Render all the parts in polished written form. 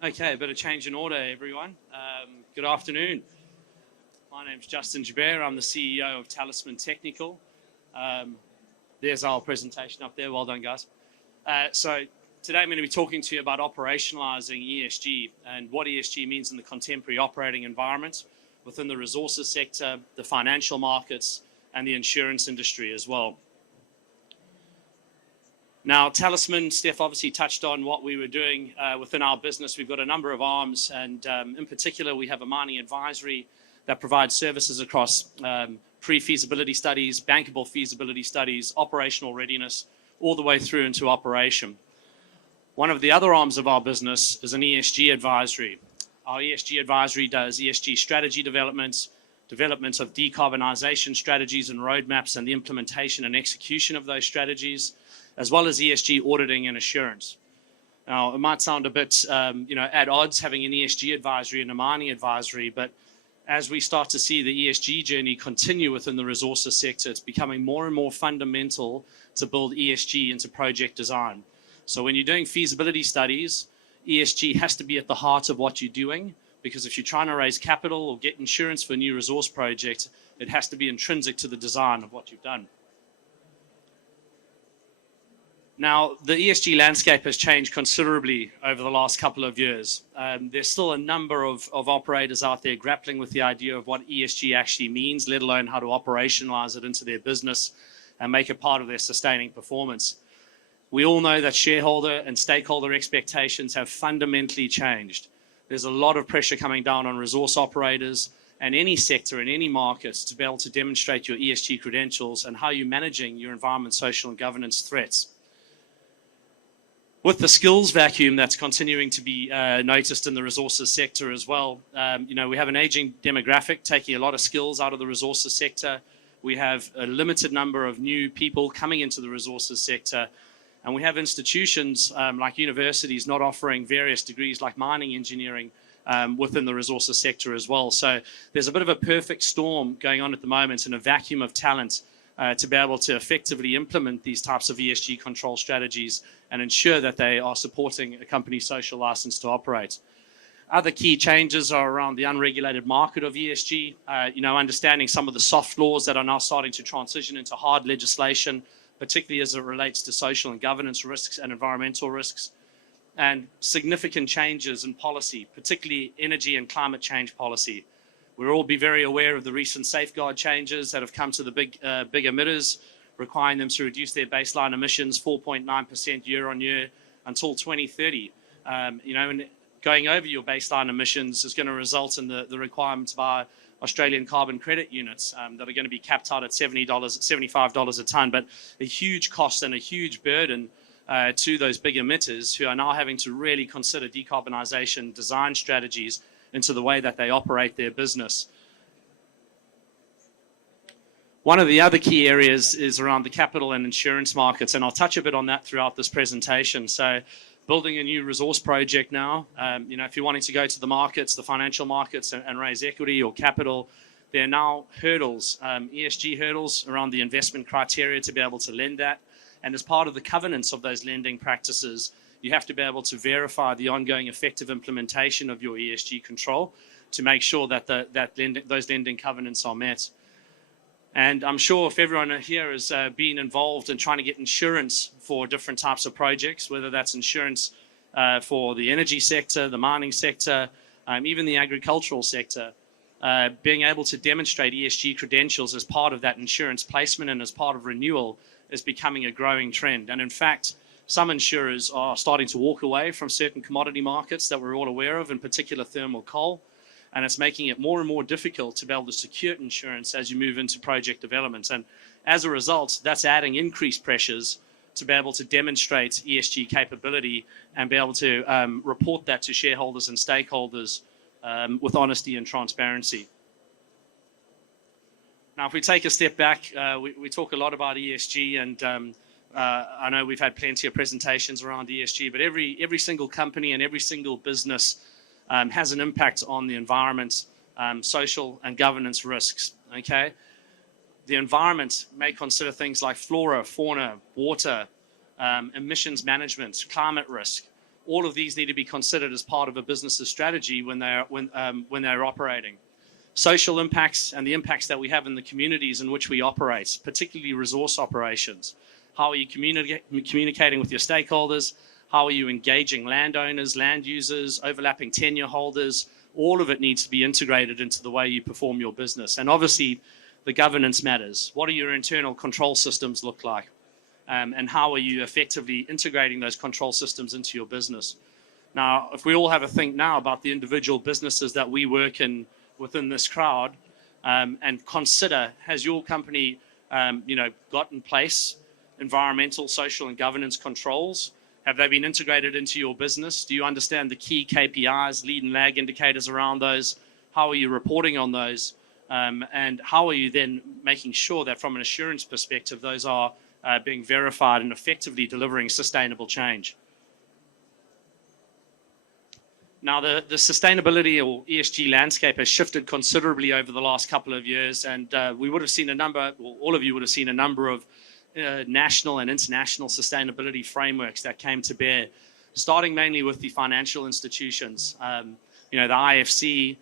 Okay, a bit of change in order, everyone. Good afternoon. My name's Justin Joubert. I'm the CEO of Talisman Technical. There's our presentation up there. Well done, guys. So today I'm going to be talking to you about operationalising ESG and what ESG means in the contemporary operating environment within the resources sector, the financial markets, and the insurance industry as well. Now, Talisman, Steph obviously touched on what we were doing within our business. We've got a number of arms, and in particular, we have a mining advisory that provides services across pre-feasibility studies, bankable feasibility studies, operational readiness, all the way through into operation. One of the other arms of our business is an ESG advisory. Our ESG advisory does ESG strategy development of decarbonisation strategies and roadmaps, and the implementation and execution of those strategies, as well as ESG auditing and assurance. Now, it might sound a bit, at odds having an ESG advisory and a mining advisory, but as we start to see the ESG journey continue within the resources sector, it's becoming more and more fundamental to build ESG into project design. So when you're doing feasibility studies, ESG has to be at the heart of what you're doing, because if you're trying to raise capital or get insurance for a new resource project, it has to be intrinsic to the design of what you've done. Now, the ESG landscape has changed considerably over the last couple of years. There's still a number of operators out there grappling with the idea of what ESG actually means, let alone how to operationalize it into their business and make it part of their sustaining performance. We all know that shareholder and stakeholder expectations have fundamentally changed. There's a lot of pressure coming down on resource operators and any sector in any markets to be able to demonstrate your ESG credentials and how you're managing your environment, social, and governance threats. With the skills vacuum that's continuing to be noticed in the resources sector as well, we have an aging demographic taking a lot of skills out of the resources sector. We have a limited number of new people coming into the resources sector, and we have institutions like universities not offering various degrees like mining engineering within the resources sector as well. So there's a bit of a perfect storm going on at the moment and a vacuum of talent to be able to effectively implement these types of ESG control strategies and ensure that they are supporting a company's social license to operate. Other key changes are around the unregulated market of ESG, understanding some of the soft laws that are now starting to transition into hard legislation, particularly as it relates to social and governance risks and environmental risks, and significant changes in policy, particularly energy and climate change policy. We'll all be very aware of the recent safeguard changes that have come to the big emitters, requiring them to reduce their baseline emissions 4.9% year on year until 2030. And going over your baseline emissions is going to result in the requirements by Australian carbon credit units that are going to be capped out at $75 a tonne, but a huge cost and a huge burden to those big emitters who are now having to really consider decarbonisation design strategies into the way that they operate their business. One of the other key areas is around the capital and insurance markets, and I'll touch a bit on that throughout this presentation. So building a new resource project now, if you're wanting to go to the markets, the financial markets, and raise equity or capital, there are now hurdles, ESG hurdles around the investment criteria to be able to lend that. And as part of the covenants of those lending practices, you have to be able to verify the ongoing effective implementation of your ESG control to make sure that those lending covenants are met. And I'm sure if everyone here has been involved in trying to get insurance for different types of projects, whether that's insurance for the energy sector, the mining sector, even the agricultural sector, being able to demonstrate ESG credentials as part of that insurance placement and as part of renewal is becoming a growing trend. And in fact, some insurers are starting to walk away from certain commodity markets that we're all aware of, in particular thermal coal, and it's making it more and more difficult to be able to secure insurance as you move into project development. And as a result, that's adding increased pressures to be able to demonstrate ESG capability and be able to report that to shareholders and stakeholders with honesty and transparency. Now, if we take a step back, we talk a lot about ESG, and I know we've had plenty of presentations around ESG, but every single company and every single business has an impact on the environment, social and governance risks, okay? The environment may consider things like flora, fauna, water, emissions management, climate risk. all of these need to be considered as part of a business's strategy when they're operating. Social impacts and the impacts that we have in the communities in which we operate, particularly resource operations. How are you communicating with your stakeholders? How are you engaging landowners, land users, overlapping tenure holders? All of it needs to be integrated into the way you perform your business. And obviously, the governance matters. What do your internal control systems look like? And how are you effectively integrating those control systems into your business? Now, if we all have a think now about the individual businesses that we work in within this crowd, and consider, has your company got in place environmental, social, and governance controls? Have they been integrated into your business? Do you understand the key KPIs, lead and lag indicators around those? How are you reporting on those? And how are you then making sure that from an assurance perspective, those are being verified and effectively delivering sustainable change? Now, the sustainability or ESG landscape has shifted considerably over the last couple of years, and we would have seen all of you would have seen a number of national and international sustainability frameworks that came to bear, starting mainly with the financial institutions. The IFC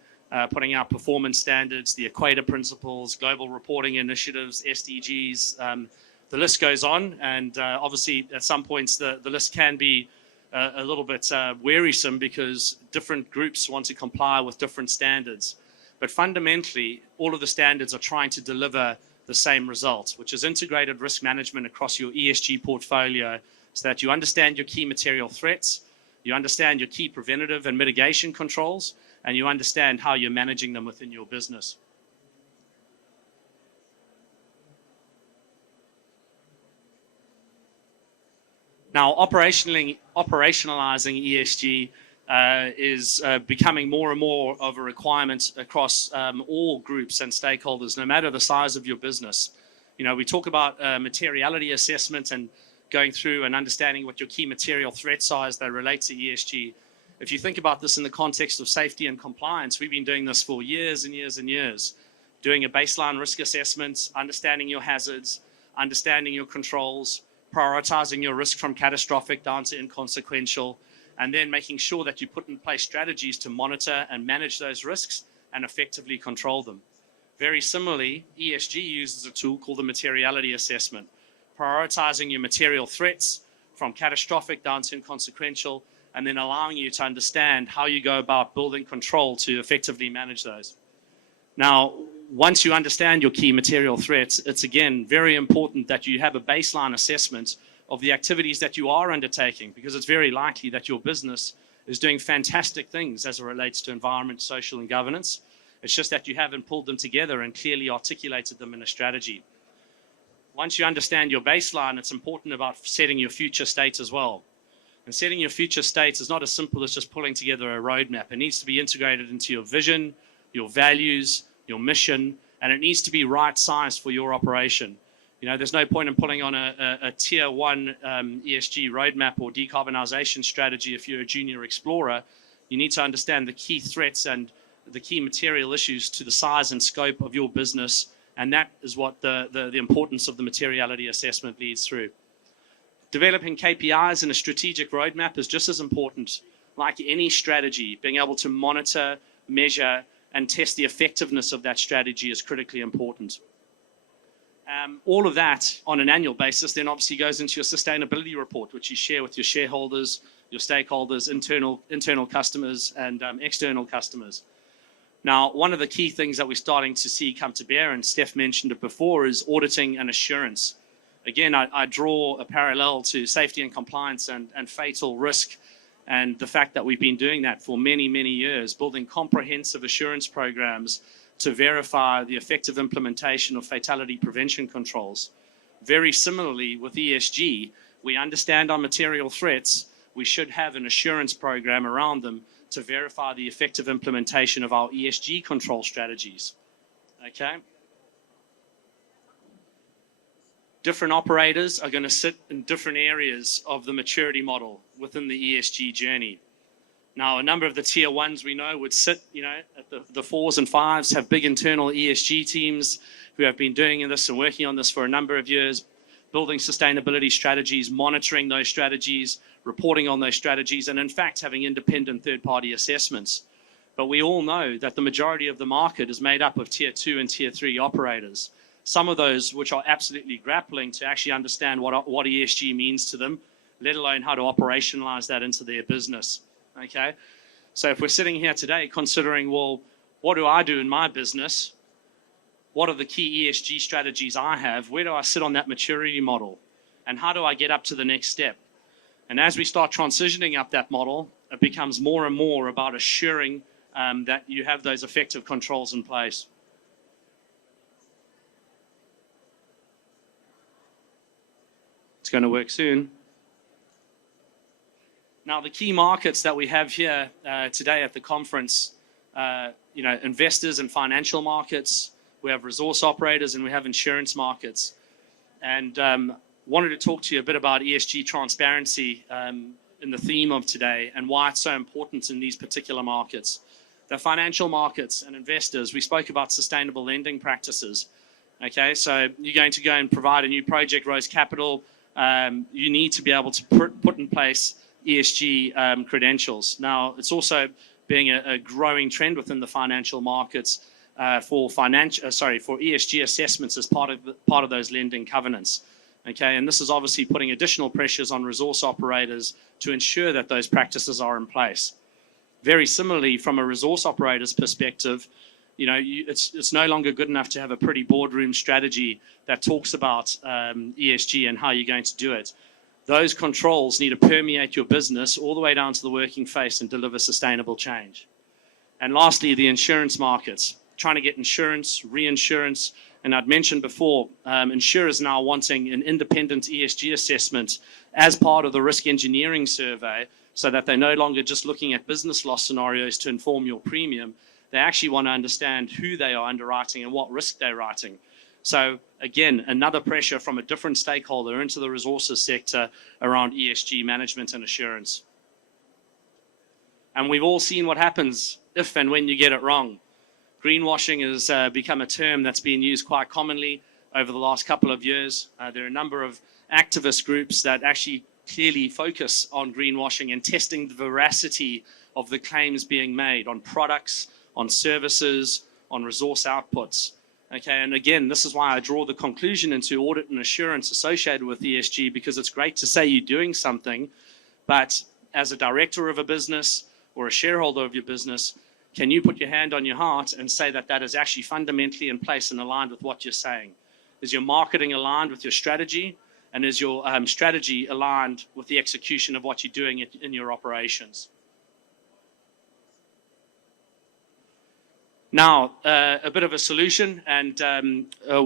putting out performance standards, the Equator Principles, global reporting initiatives, SDGs. The list goes on, and obviously at some points the list can be a little bit wearisome because different groups want to comply with different standards. But fundamentally, all of the standards are trying to deliver the same results, which is integrated risk management across your ESG portfolio so that you understand your key material threats, you understand your key preventative and mitigation controls, and you understand how you're managing them within your business. Now, operationalizing ESG is becoming more and more of a requirement across all groups and stakeholders, no matter the size of your business. We talk about materiality assessment and going through and understanding what your key material threats are as they relate to ESG. If you think about this in the context of safety and compliance, we've been doing this for years and years and years, doing a baseline risk assessment, understanding your hazards, understanding your controls, prioritizing your risk from catastrophic down to inconsequential, and then making sure that you put in place strategies to monitor and manage those risks and effectively control them. Very similarly, ESG uses a tool called the materiality assessment, prioritizing your material threats from catastrophic down to inconsequential, and then allowing you to understand how you go about building control to effectively manage those. Now, once you understand your key material threats, it's again very important that you have a baseline assessment of the activities that you are undertaking, because it's very likely that your business is doing fantastic things as it relates to environment, social, and governance. It's just that you haven't pulled them together and clearly articulated them in a strategy. Once you understand your baseline, it's important about setting your future state as well. And setting your future state is not as simple as just pulling together a roadmap. It needs to be integrated into your vision, your values, your mission, and it needs to be right-sized for your operation. There's no point in pulling on a tier one ESG roadmap or decarbonization strategy if you're a junior explorer. You need to understand the key threats and the key material issues to the size and scope of your business, and that is what the importance of the materiality assessment leads through. Developing KPIs in a strategic roadmap is just as important. Like any strategy, being able to monitor, measure, and test the effectiveness of that strategy is critically important. All of that on an annual basis then obviously goes into your sustainability report, which you share with your shareholders, your stakeholders, internal customers, and external customers. Now, one of the key things that we're starting to see come to bear, and Steph mentioned it before, is auditing and assurance. Again, I draw a parallel to safety and compliance and fatal risk, and the fact that we've been doing that for many, many years, building comprehensive assurance programs to verify the effective implementation of fatality prevention controls. Very similarly with ESG, we understand our material threats. We should have an assurance program around them to verify the effective implementation of our ESG control strategies. Okay? Different operators are going to sit in different areas of the maturity model within the ESG journey. Now, a number of the tier ones we know would sit, at the 4s and 5s, have big internal ESG teams who have been doing this and working on this for a number of years. building sustainability strategies, monitoring those strategies, reporting on those strategies, and in fact having independent third-party assessments. But we all know that the majority of the market is made up of tier 2 and tier 3 operators. Some of those which are absolutely grappling to actually understand what ESG means to them, let alone how to operationalize that into their business. Okay? So if we're sitting here today considering, well, what do I do in my business? What are the key ESG strategies I have? Where do I sit on that maturity model? And how do I get up to the next step? And as we start transitioning up that model, it becomes more and more about assuring that you have those effective controls in place. It's going to work soon. Now, the key markets that we have here today at the conference, investors and financial markets, we have resource operators, and we have insurance markets. And wanted to talk to you a bit about ESG transparency in the theme of today and why it's so important in these particular markets. The financial markets and investors, we spoke about sustainable lending practices. Okay, so you're going to go and provide a new project, raise capital. You need to be able to put in place ESG credentials. Now, it's also being a growing trend within the financial markets for ESG assessments as part of those lending covenants. Okay, and this is obviously putting additional pressures on resource operators to ensure that those practices are in place. Very similarly, from a resource operator's perspective, it's no longer good enough to have a pretty boardroom strategy that talks about ESG and how you're going to do it. Those controls need to permeate your business all the way down to the working face and deliver sustainable change. And lastly, the insurance markets, trying to get insurance, reinsurance, and I'd mentioned before, insurers now wanting an independent ESG assessment as part of the risk engineering survey so that they're no longer just looking at business loss scenarios to inform your premium. They actually want to understand who they are underwriting and what risk they're writing. So again, another pressure from a different stakeholder into the resources sector around ESG management and assurance. And we've all seen what happens if and when you get it wrong. Greenwashing has become a term that's been used quite commonly over the last couple of years. There are a number of activist groups that actually clearly focus on greenwashing and testing the veracity of the claims being made on products, on services, on resource outputs. Okay, and again, this is why I draw the conclusion into audit and assurance associated with ESG, because it's great to say you're doing something, but as a director of a business or a shareholder of your business, can you put your hand on your heart and say that that is actually fundamentally in place and aligned with what you're saying? Is your marketing aligned with your strategy? And is your strategy aligned with the execution of what you're doing in your operations? Now, a bit of a solution, and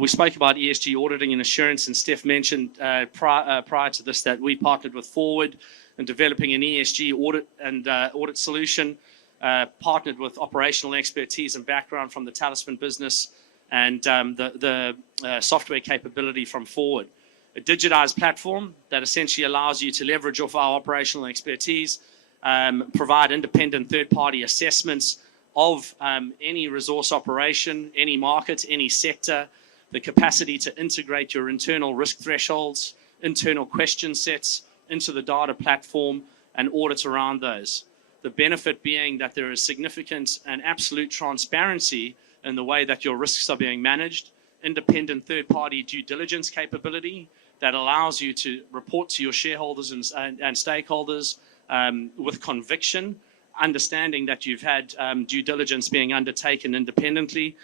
we spoke about ESG auditing and assurance, and Steph mentioned prior to this that we partnered with Forward in developing an ESG audit solution, partnered with operational expertise and background from the Talisman business and the software capability from Forward. A digitized platform that essentially allows you to leverage off our operational expertise, provide independent third-party assessments of any resource operation, any market, any sector, the capacity to integrate your internal risk thresholds, internal question sets into the data platform and audit around those. The benefit being that there is significant and absolute transparency in the way that your risks are being managed, independent third-party due diligence capability that allows you to report to your shareholders and stakeholders with conviction, understanding that you've had due diligence being undertaken independently,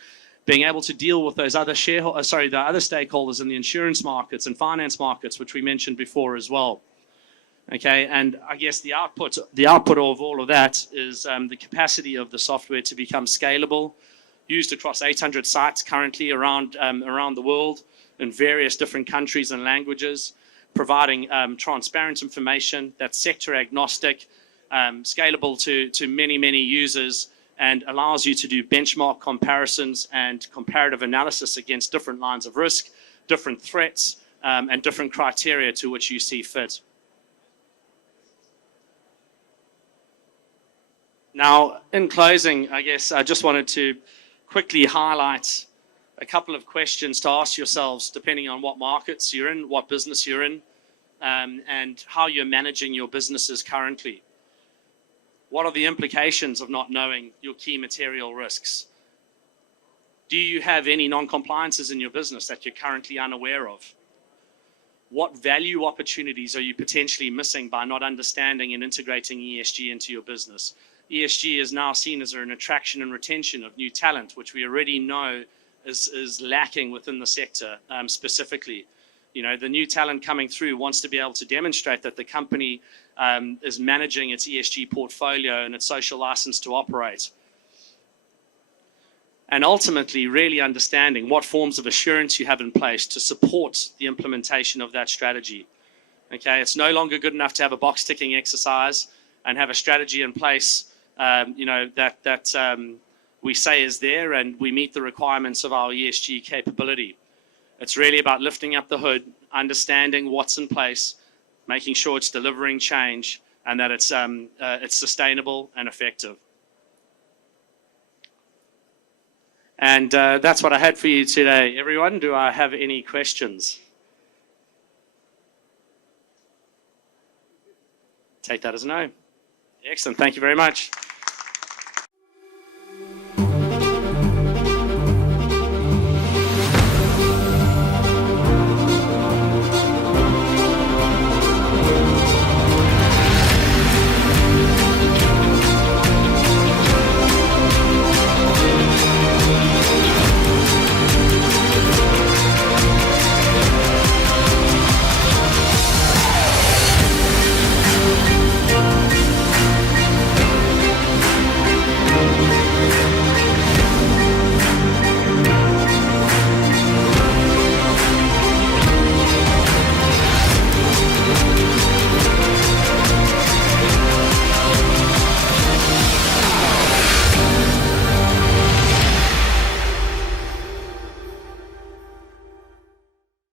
being able to deal with those other the other stakeholders in the insurance markets and finance markets, which we mentioned before as well. Okay, and I guess the output of all of that is the capacity of the software to become scalable, used across 800 sites currently around the world in various different countries and languages, providing transparent information that's sector agnostic, scalable to many, many users, and allows you to do benchmark comparisons and comparative analysis against different lines of risk, different threats, and different criteria to which you see fit. Now, in closing, I guess I just wanted to quickly highlight a couple of questions to ask yourselves, depending on what markets you're in, what business you're in, and how you're managing your businesses currently. What are the implications of not knowing your key material risks? Do you have any non-compliances in your business that you're currently unaware of? What value opportunities are you potentially missing by not understanding and integrating ESG into your business? ESG is now seen as an attraction and retention of new talent, which we already know is lacking within the sector specifically. You know, the new talent coming through wants to be able to demonstrate that the company is managing its ESG portfolio and its social license to operate. And ultimately, really understanding what forms of assurance you have in place to support the implementation of that strategy. Okay, it's no longer good enough to have a box ticking exercise and have a strategy in place, that we say is there and we meet the requirements of our ESG capability. It's really about lifting up the hood, understanding what's in place, making sure it's delivering change, and that it's sustainable and effective. And that's what I had for you today. Everyone, do I have any questions? Take that as a no. Excellent. Thank you very much.